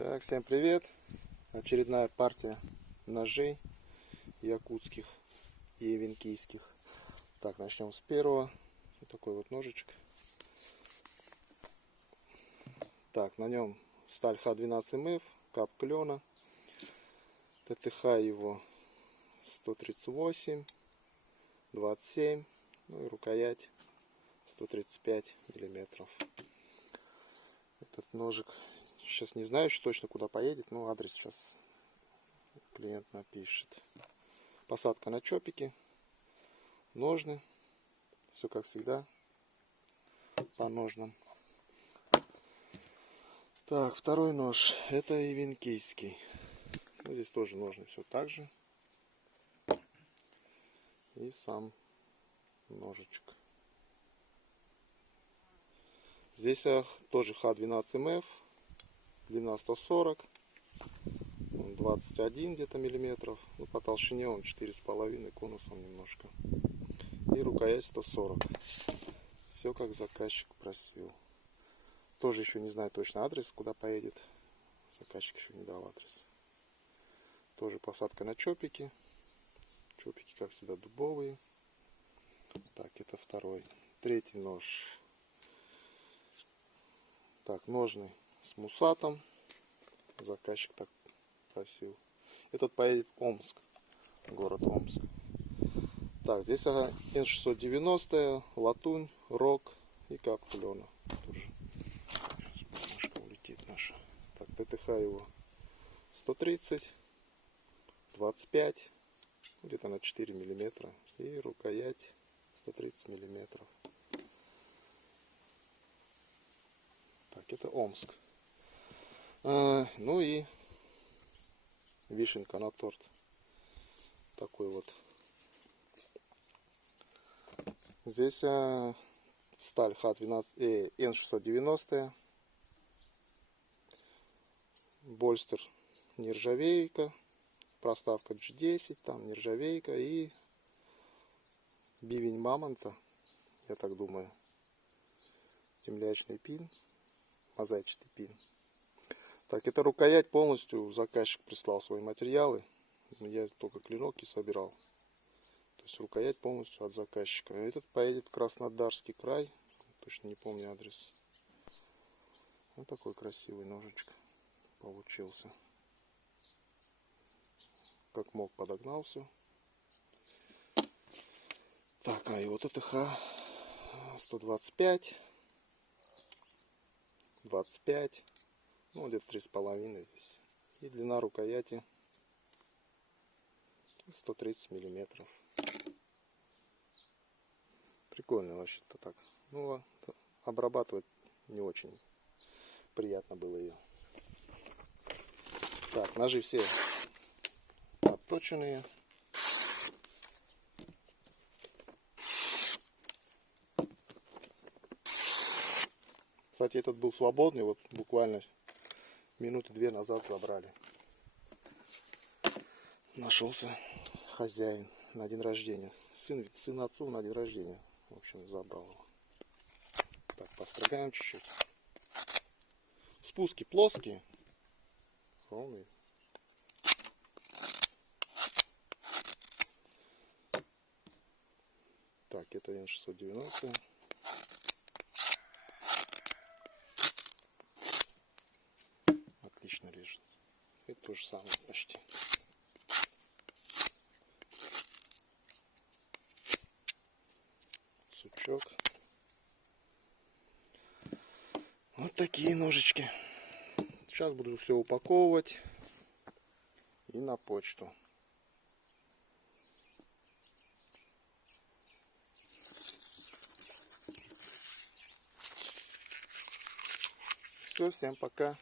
Так, всем привет! Очередная партия ножей якутских и венкийских. Так, начнем с первого. Вот такой вот ножичек. Так, на нем сталь Х12МФ, кап клена. ТТХ его 138, 27, ну и рукоять 135 миллиметров. Этот ножик, сейчас не знаю еще точно куда поедет, но адрес сейчас клиент напишет. Посадка на чопики, ножны, все как всегда по ножнам. Так, второй нож, это и венкийский. Ну, здесь тоже ножны все так же. И сам ножичек. Здесь тоже Х12МФ, длина 140, 21 где-то миллиметров. Ну, по толщине он 4,5, конусом немножко. И рукоять 140. Все как заказчик просил. Тоже еще не знаю точно адрес, куда поедет. Заказчик еще не дал адрес. Тоже посадка на чопики. Чопики, как всегда, дубовые. Так, это второй. Третий нож. Так, ножны с мусатом. Заказчик так просил. Этот поедет в Омск. Город Омск. Так, здесь Н690, латунь, рог и кап клена. Тоже. Сейчас немножко улетит наша. Так, ТТХ его 130, 25, где-то на 4 миллиметра. И рукоять 130 миллиметров. Так, это Омск. Ну и вишенка на торт. Такой вот. Здесь сталь Х12, Н690. Больстер нержавейка. Проставка G10, там нержавейка и бивень мамонта, я так думаю. Темлячный пин, мозаичный пин. Так, это рукоять полностью, заказчик прислал свои материалы. Я только клинок и собирал. То есть рукоять полностью от заказчика. Этот поедет в Краснодарский край. Точно не помню адрес. Вот такой красивый ножичек получился. Как мог, подогнал все. Так, и вот это Х125, 25, ну где-то 3,5 здесь. И длина рукояти 130 миллиметров. Прикольно вообще-то так. Ну, обрабатывать не очень приятно было ее. Так, ножи все отточенные. Кстати, этот был свободный, вот буквально минуты 2 назад забрали. Нашелся хозяин на день рождения. Сын отцу на день рождения. В общем, забрал его. Так, построгаем чуть-чуть. Спуски плоские. Ровные. Так, это Н690. Отлично режет. И то же самое почти. Сучок. Вот такие ножички. Сейчас буду все упаковывать и на почту. Все, всем пока.